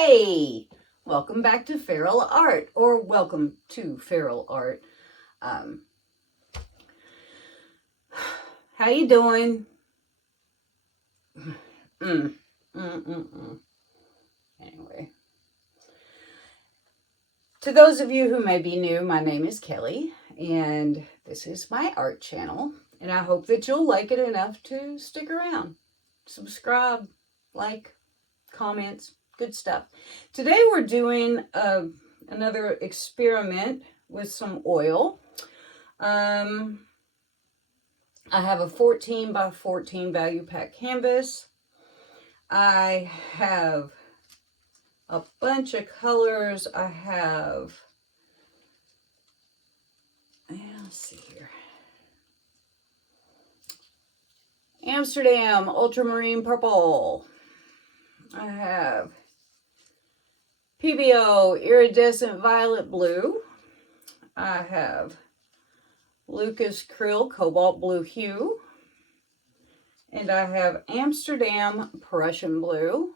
Hey, welcome back to Feral Art, or welcome to Feral Art. How you doing? Anyway, to those of you who may be new, my name is Kelly, and this is my art channel, and I hope that you'll like it enough to stick around. Subscribe, like, comments, good stuff. Today we're doing another experiment with some oil. I have a 14 by 14 value pack canvas. I have a bunch of colors. I have, let's see here, Amsterdam ultramarine purple. I have PBO iridescent violet blue. I have Lucas Krill cobalt blue hue. And I have Amsterdam Prussian blue.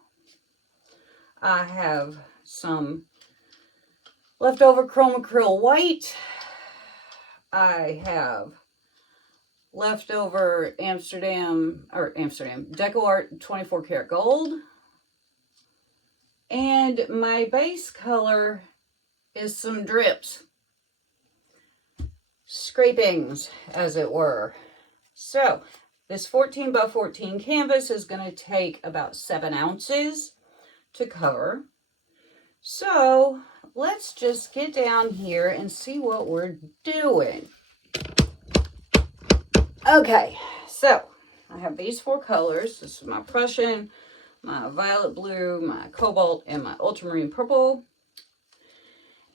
I have some leftover chroma krill white. I have leftover Amsterdam Deco Art 24 karat gold. And my base color is some drips. Scrapings, as it were. So, this 14 by 14 canvas is going to take about 7 ounces to cover. So, let's just get down here and see what we're doing. Okay, so I have these 4 colors. This is my Prussian, my violet blue, my cobalt, and my ultramarine purple.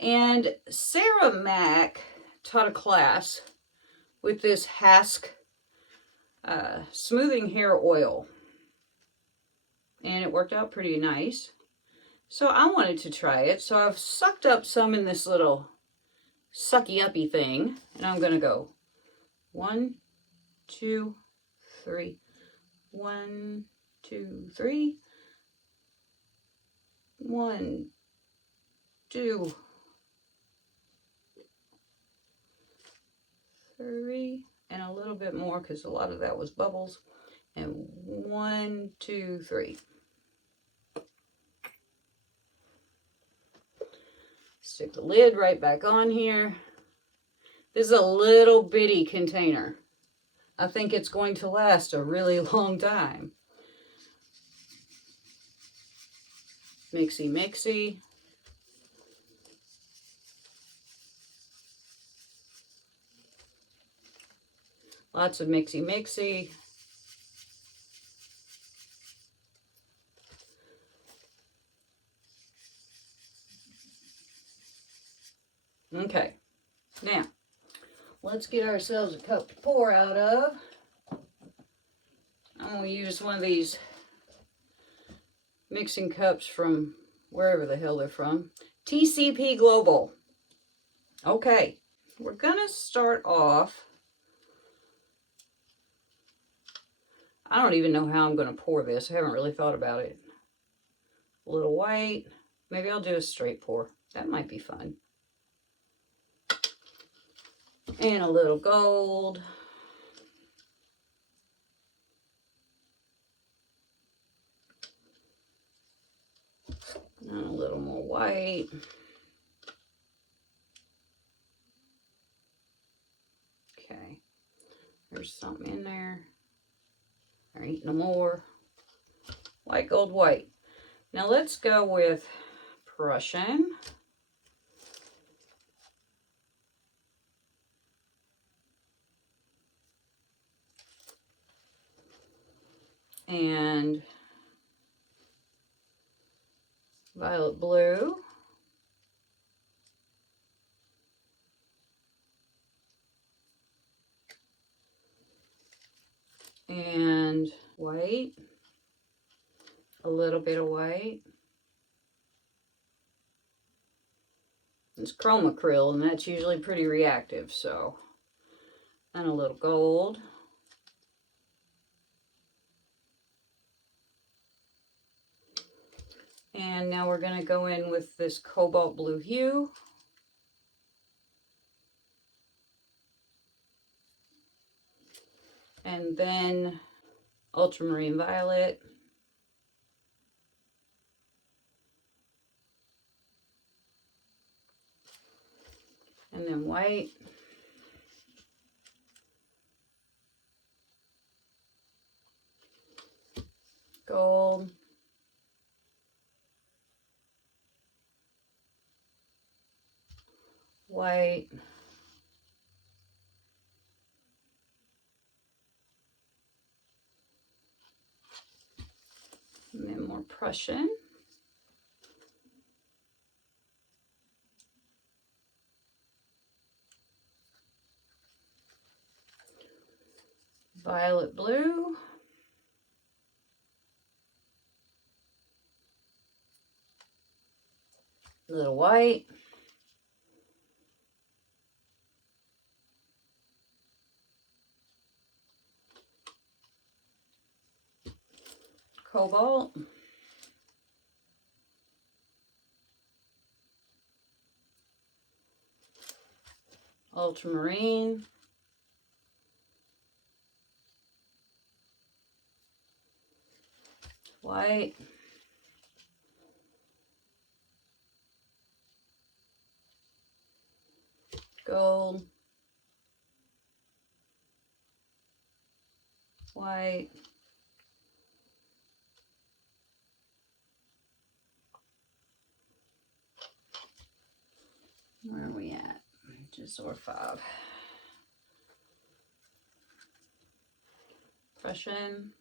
And Sarah Mack taught a class with this Hask smoothing hair oil, and it worked out pretty nice. So I wanted to try it, so I've sucked up some in this little sucky uppy thing, and I'm gonna go 1, 2, 3, 1, 2, 3, 1, 2, 3, and a little bit more because a lot of that was bubbles, and 1, 2, 3. Stick the lid right back on here. This is a little bitty container. I think it's going to last a really long time. Mixy, mixy. Lots of mixy, mixy. Okay, now let's get ourselves a cup to pour out of. I'm going to use one of these mixing cups from wherever the hell they're from. TCP Global. Okay, we're going to start off. I don't even know how I'm going to pour this. I haven't really thought about it. A little white. Maybe I'll do a straight pour. That might be fun. And a little gold. And a little more white. Okay. There's something in there. There ain't no more. White, gold, white. Now let's go with Prussian. And violet blue. And white. A little bit of white. It's chroma krill, and that's usually pretty reactive, so. And a little gold. And now we're going to go in with this cobalt blue hue. And then ultramarine violet. And then white. Gold. White. And then more Prussian. Violet blue. A little white. Cobalt. Ultramarine. White. Gold. White. Where are we at? Just or 5. Prussian.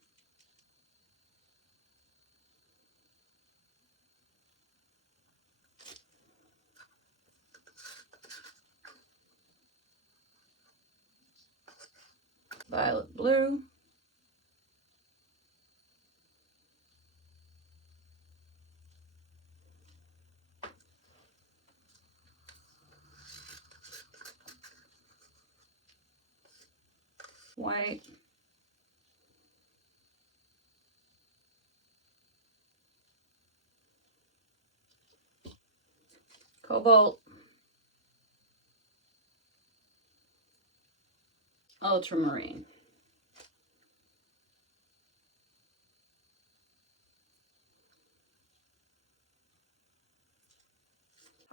Violet blue. White. Cobalt. Ultramarine.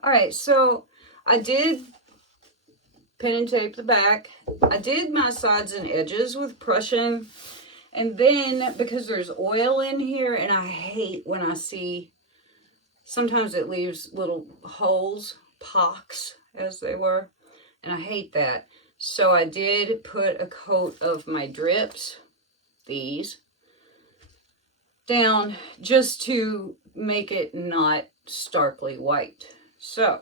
All right, so I did pin and tape the back. I did my sides and edges with Prussian. And then because there's oil in here, and I hate when I see, sometimes it leaves little holes, pocks as they were, and I hate that. So I did put a coat of my drips, these, down just to make it not starkly white. So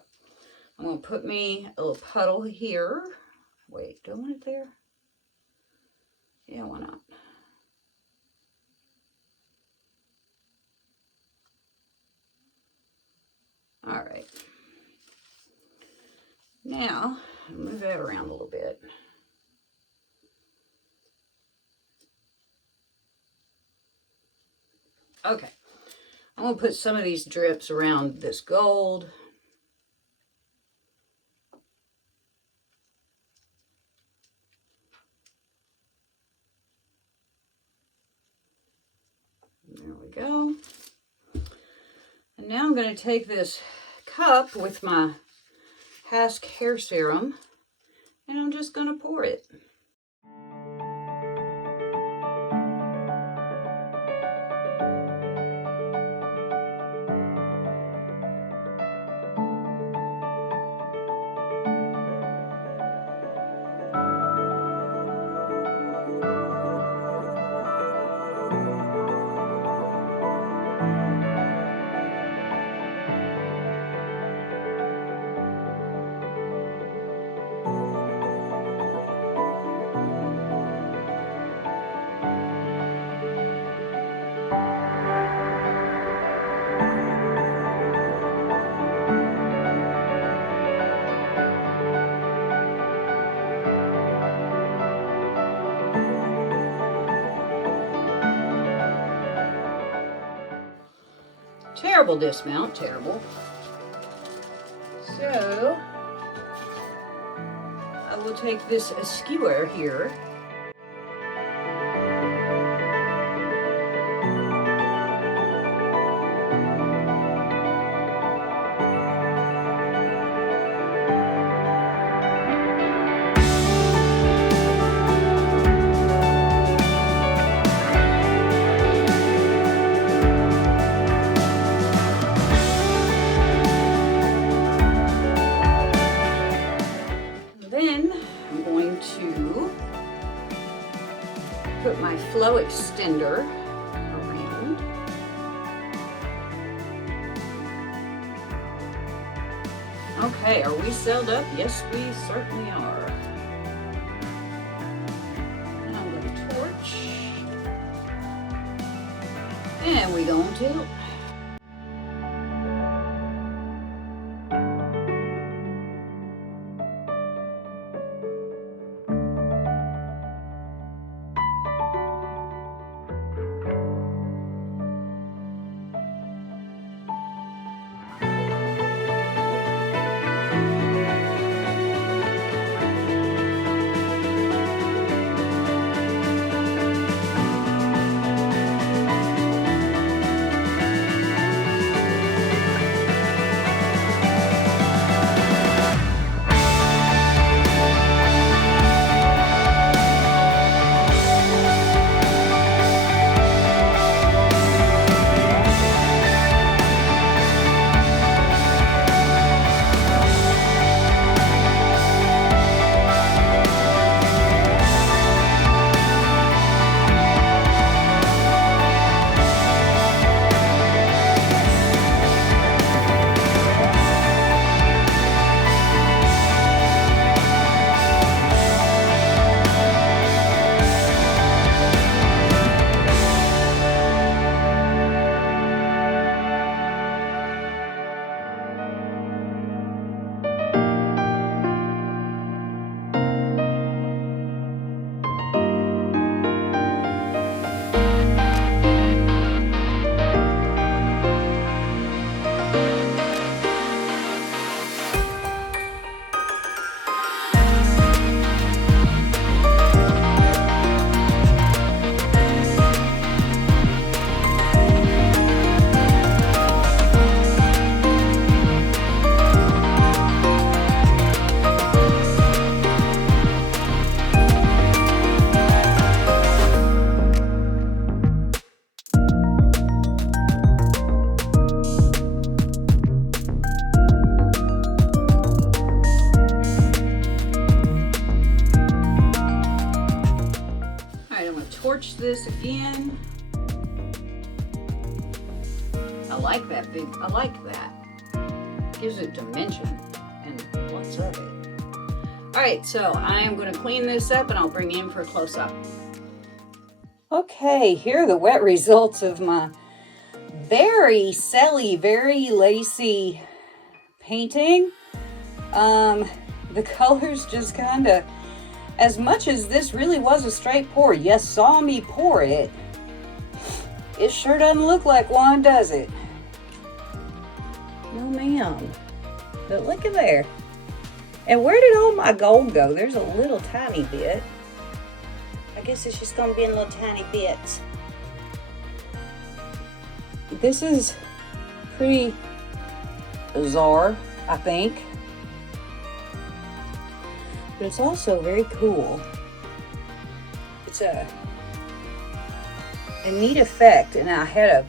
I'm going to put me a little puddle here. Wait, do I want it there? Yeah, why not? All right. Now, move that around a little bit. Okay. I'm going to put some of these drips around this gold. There we go. And now I'm going to take this cup with my Hask Hair Serum, and I'm just going to pour it. terrible dismount, terrible. So I will take this skewer here. Then I'm going to put my flow extender around. Okay, are we sealed up? Yes, we certainly are. And I'm going to torch. And we going to tilt. Torch this again. I like that I like that. Gives it dimension and lots of it. All right, so I am going to clean this up and I'll bring you in for a close-up. Okay, here are the wet results of my very selly, very lacy painting. The colors just kind of, as much as this really was a straight pour, you saw me pour it. It sure doesn't look like one, does it? No, ma'am. But look at there. And where did all my gold go? There's a little tiny bit. I guess it's just gonna be in little tiny bits. This is pretty bizarre, I think. But it's also very cool. It's a neat effect, and I had a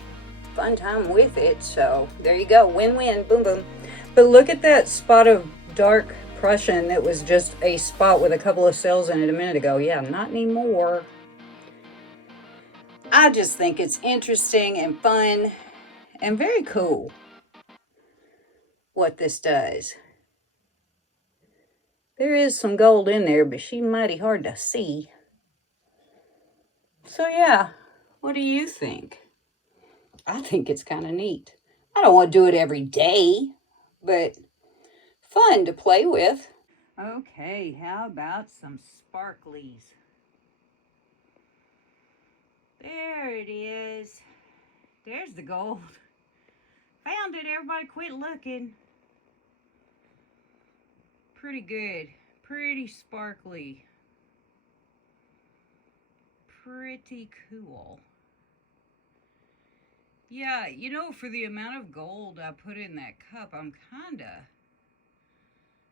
fun time with it, so there you go. Win-win, boom, boom. But look at that spot of dark Prussian that was just a spot with a couple of cells in it a minute ago. Yeah, not anymore. I just think it's interesting and fun and very cool what this does. There is some gold in there, but she's mighty hard to see. So yeah, what do you think? I think it's kind of neat. I don't want to do it every day, but fun to play with. Okay, how about some sparklies? There it is. There's the gold. Found it, everybody quit looking. Pretty good. Pretty sparkly. Pretty cool. Yeah, you know, for the amount of gold I put in that cup, I'm kinda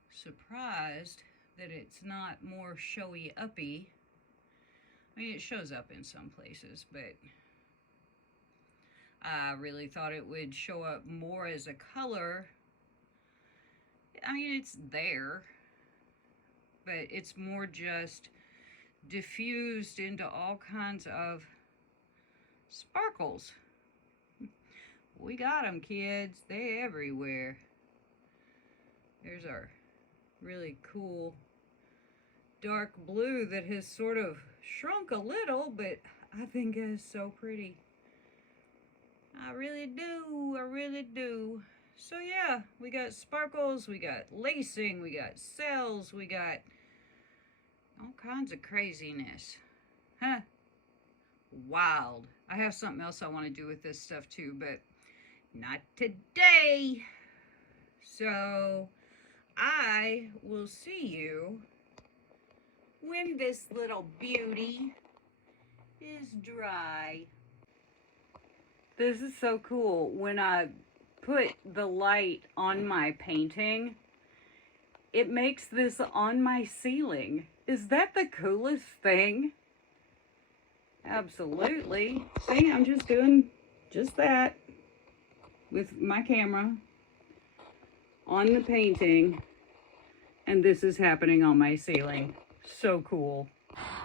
surprised that it's not more showy uppy. I mean, it shows up in some places, but I really thought it would show up more as a color. I mean, it's there, but it's more just diffused into all kinds of sparkles. We got them, kids. They're everywhere. There's our really cool dark blue that has sort of shrunk a little, but I think it is so pretty. I really do. I really do. So yeah, we got sparkles, we got lacing, we got cells, we got all kinds of craziness. Huh? Wild. I have something else I want to do with this stuff too, but not today. So I will see you when this little beauty is dry. This is so cool. When I put the light on my painting, it makes this on my ceiling. Is that the coolest thing? Absolutely. See, I'm just doing just that with my camera on the painting, and this is happening on my ceiling. So cool.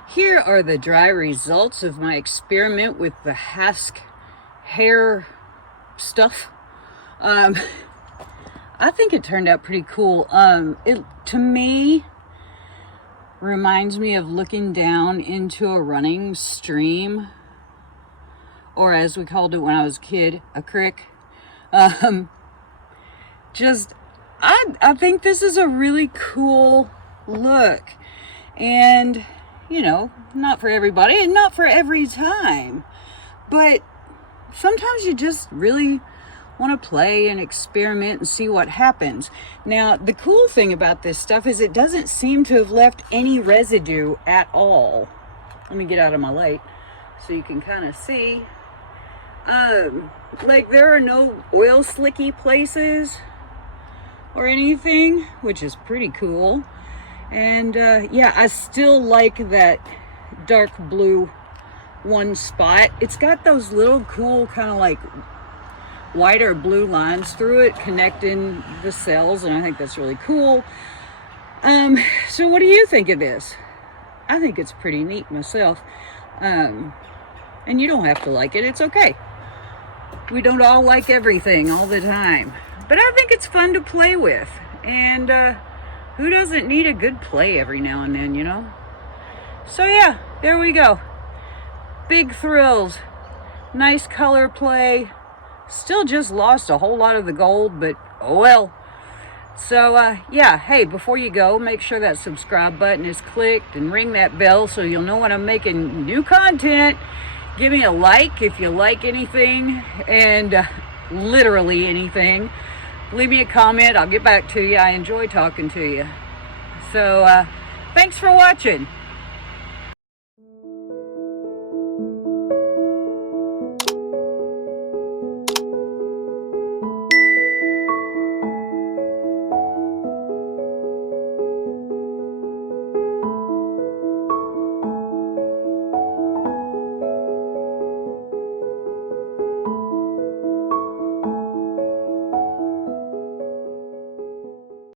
Here are the dry results of my experiment with the Hask Hair stuff. I think it turned out pretty cool. It, to me, reminds me of looking down into a running stream, or as we called it when I was a kid, a creek. I think this is a really cool look, and you know, not for everybody and not for every time, but sometimes you just really want to play and experiment and see what happens. Now, the cool thing about this stuff is it doesn't seem to have left any residue at all. Let me get out of my light so you can kind of see. Like, there are no oil slicky places or anything, which is pretty cool. And yeah, I still like that dark blue one spot. It's got those little cool kind of like white or blue lines through it connecting the cells, and I think that's really cool. So what do you think of this? I think it's pretty neat myself. And you don't have to like it. It's okay. We don't all like everything all the time, but I think it's fun to play with, and who doesn't need a good play every now and then, you know? So yeah, there we go. Big thrills. Nice color play. Still just lost a whole lot of the gold, but oh well. So yeah, hey, before you go, make sure that subscribe button is clicked and ring that bell so you'll know when I'm making new content. Give me a like if you like anything, and literally anything. Leave me a comment. I'll get back to you. I enjoy talking to you. So thanks for watching.